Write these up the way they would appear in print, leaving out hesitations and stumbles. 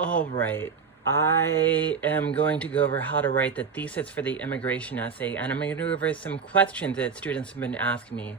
All right. I am going to go over how to write the thesis for the immigration essay, and I'm going to go over some questions that students have been asking me.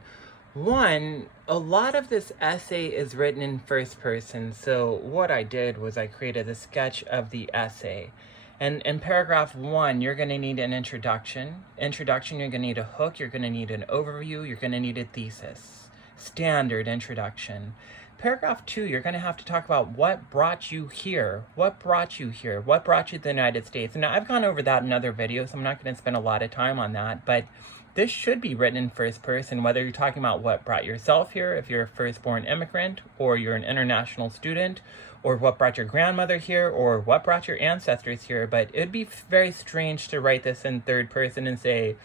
One, a lot of this essay is written in first person, so what I did was I created a sketch of the essay. And in paragraph 1, you're going to need an introduction. Introduction, you're going to need a hook, you're going to need an overview, you're going to need a thesis. Standard introduction. Paragraph 2, you're going to have to talk about what brought you here. What brought you here? What brought you to the United States? And I've gone over that in other videos, so I'm not going to spend a lot of time on that, but this should be written in first person, whether you're talking about what brought yourself here, if you're a first-born immigrant, or you're an international student, or what brought your grandmother here, or what brought your ancestors here. But it'd be very strange to write this in third person and say,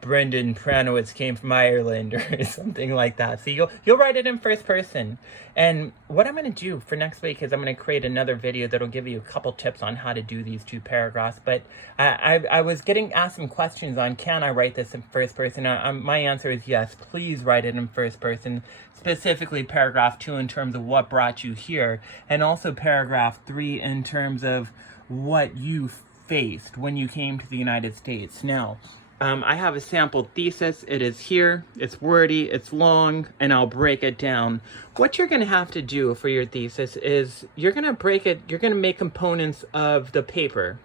Brendan Pranowitz came from Ireland or something like that. So you'll write it in first person. And what I'm going to do for next week is I'm going to create another video that'll give you a couple tips on how to do these two paragraphs. But I was getting asked some questions on, can I write this in first person? My answer is yes, please write it in first person, specifically paragraph 2 in terms of what brought you here, and also paragraph 3 in terms of what you faced when you came to the United States. Now, I have a sample thesis. It is here. It's wordy, it's long, and I'll break it down. What you're going to have to do for your thesis is you're going to make components of the paper.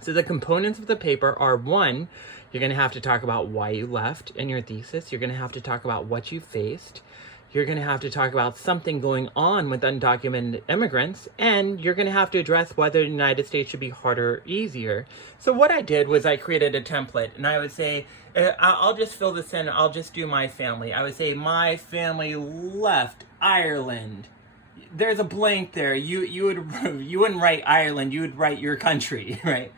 So the components of the paper are, 1, you're going to have to talk about why you left in your thesis. You're going to have to talk about what you faced. You're going to have to talk about something going on with undocumented immigrants, and you're going to have to address whether the United States should be harder or easier. So what I did was I created a template, and I would say, I'll just fill this in, I'll just do my family. I would say, my family left Ireland. There's a blank there. You wouldn't write Ireland, you would write your country, right?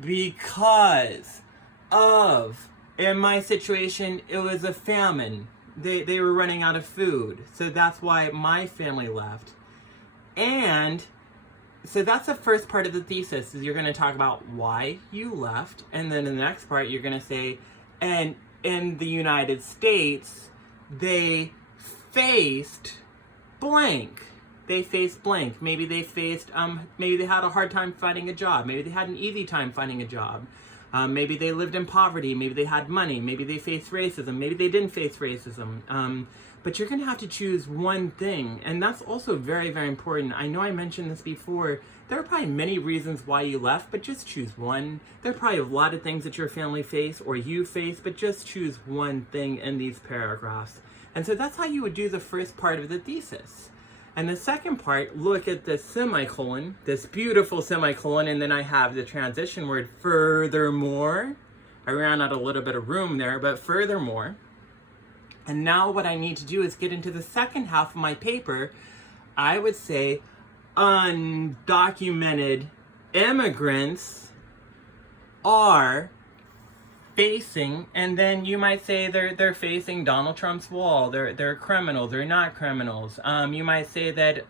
Because of, in my situation, it was a famine. They were running out of food. So that's why my family left. And so that's the first part of the thesis, is you're going to talk about why you left. And then in the next part, you're going to say, and in the United States, they faced blank. They faced blank. Maybe they faced, maybe they had a hard time finding a job. Maybe they had an easy time finding a job. Maybe they lived in poverty, maybe they had money, maybe they faced racism, maybe they didn't face racism. But you're going to have to choose one thing, and that's also very, very important. I know I mentioned this before. There are probably many reasons why you left, but just choose one. There are probably a lot of things that your family face or you face, but just choose one thing in these paragraphs. And so that's how you would do the first part of the thesis. And the second part, look at this semicolon, this beautiful semicolon, and then I have the transition word, furthermore. I ran out a little bit of room there, but furthermore. And now what I need to do is get into the second half of my paper. I would say undocumented immigrants are facing, and then you might say they're facing Donald Trump's wall. They're criminals. They're not criminals. You might say that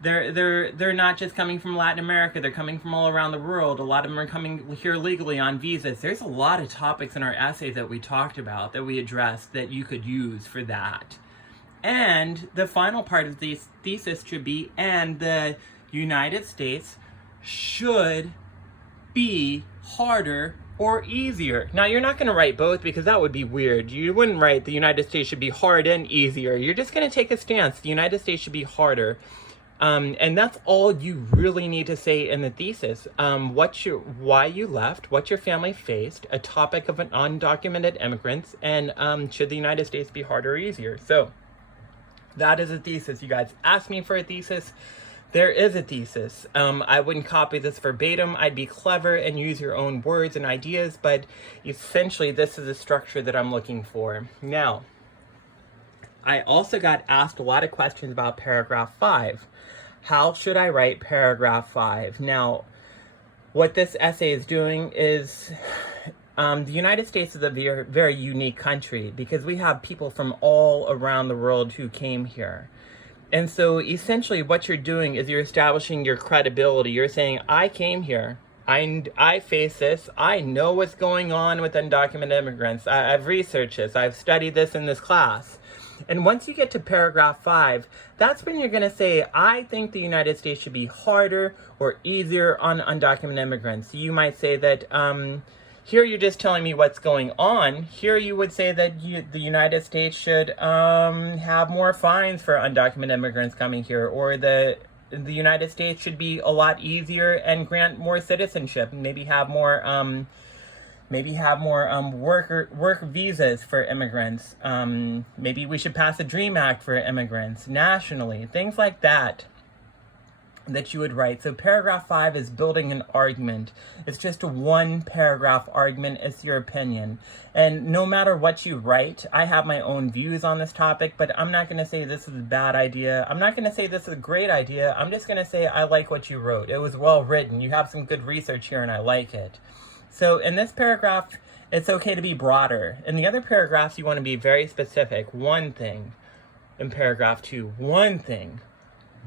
they're not just coming from Latin America. They're coming from all around the world. A lot of them are coming here legally on visas. There's a lot of topics in our essay that we talked about, that we addressed, that you could use for that. And the final part of the thesis should be, and the United States should be harder or easier. Now, you're not going to write both because that would be weird. You wouldn't write the United States should be hard and easier. You're just going to take a stance. The United States should be harder. And that's all you really need to say in the thesis. Why you left, what your family faced, a topic of an undocumented immigrants, and should the United States be harder or easier. So that is a thesis. You guys asked me for a thesis. There is a thesis. I wouldn't copy this verbatim. I'd be clever and use your own words and ideas, but essentially this is the structure that I'm looking for. Now, I also got asked a lot of questions about paragraph 5. How should I write paragraph 5? Now, what this essay is doing is, the United States is a very, very unique country because we have people from all around the world who came here. And so essentially what you're doing is you're establishing your credibility. You're saying, I came here. I face this. I know what's going on with undocumented immigrants. I've researched this. I've studied this in this class. And once you get to paragraph 5, that's when you're going to say, I think the United States should be harder or easier on undocumented immigrants. You might say that, here you're just telling me what's going on. Here you would say that the United States should have more fines for undocumented immigrants coming here, or the United States should be a lot easier and grant more citizenship. Maybe have more work visas for immigrants. Maybe we should pass a DREAM Act for immigrants nationally. Things like that you would write. So paragraph 5 is building an argument. It's just a one paragraph argument. It's your opinion. And no matter what you write, I have my own views on this topic, but I'm not going to say this is a bad idea. I'm not going to say this is a great idea. I'm just going to say I like what you wrote. It was well written. You have some good research here and I like it. So in this paragraph, it's okay to be broader. In the other paragraphs, you want to be very specific. One thing. In paragraph 2, one thing.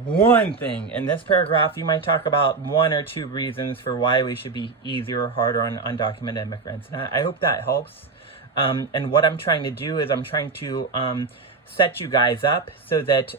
One thing. In this paragraph, you might talk about 1 or 2 reasons for why we should be easier or harder on undocumented immigrants. And I hope that helps. And what I'm trying to do is I'm trying to set you guys up so that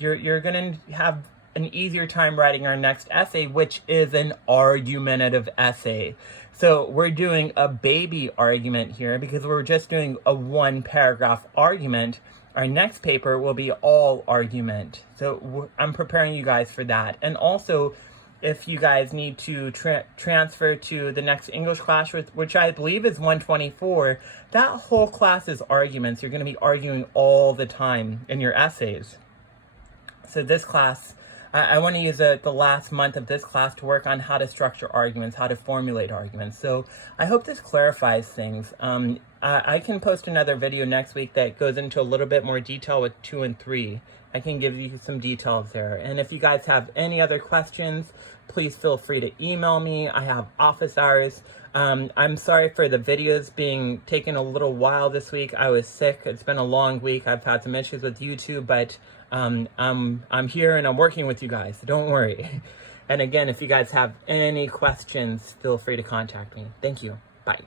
you're going to have an easier time writing our next essay, which is an argumentative essay. So we're doing a baby argument here because we're just doing a 1 paragraph argument. Our next paper will be all argument. So I'm preparing you guys for that. And also, if you guys need to transfer to the next English class, which I believe is 124, that whole class is arguments. You're going to be arguing all the time in your essays. So this class, I want to use the last month of this class to work on how to structure arguments, how to formulate arguments. So I hope this clarifies things. I can post another video next week that goes into a little bit more detail with 2 and 3. I can give you some details there. And if you guys have any other questions, please feel free to email me. I have office hours. I'm sorry for the videos being taken a little while this week. I was sick. It's been a long week. I've had some issues with YouTube, but I'm here and I'm working with you guys, so don't worry. And again, if you guys have any questions, feel free to contact me. Thank you. Bye.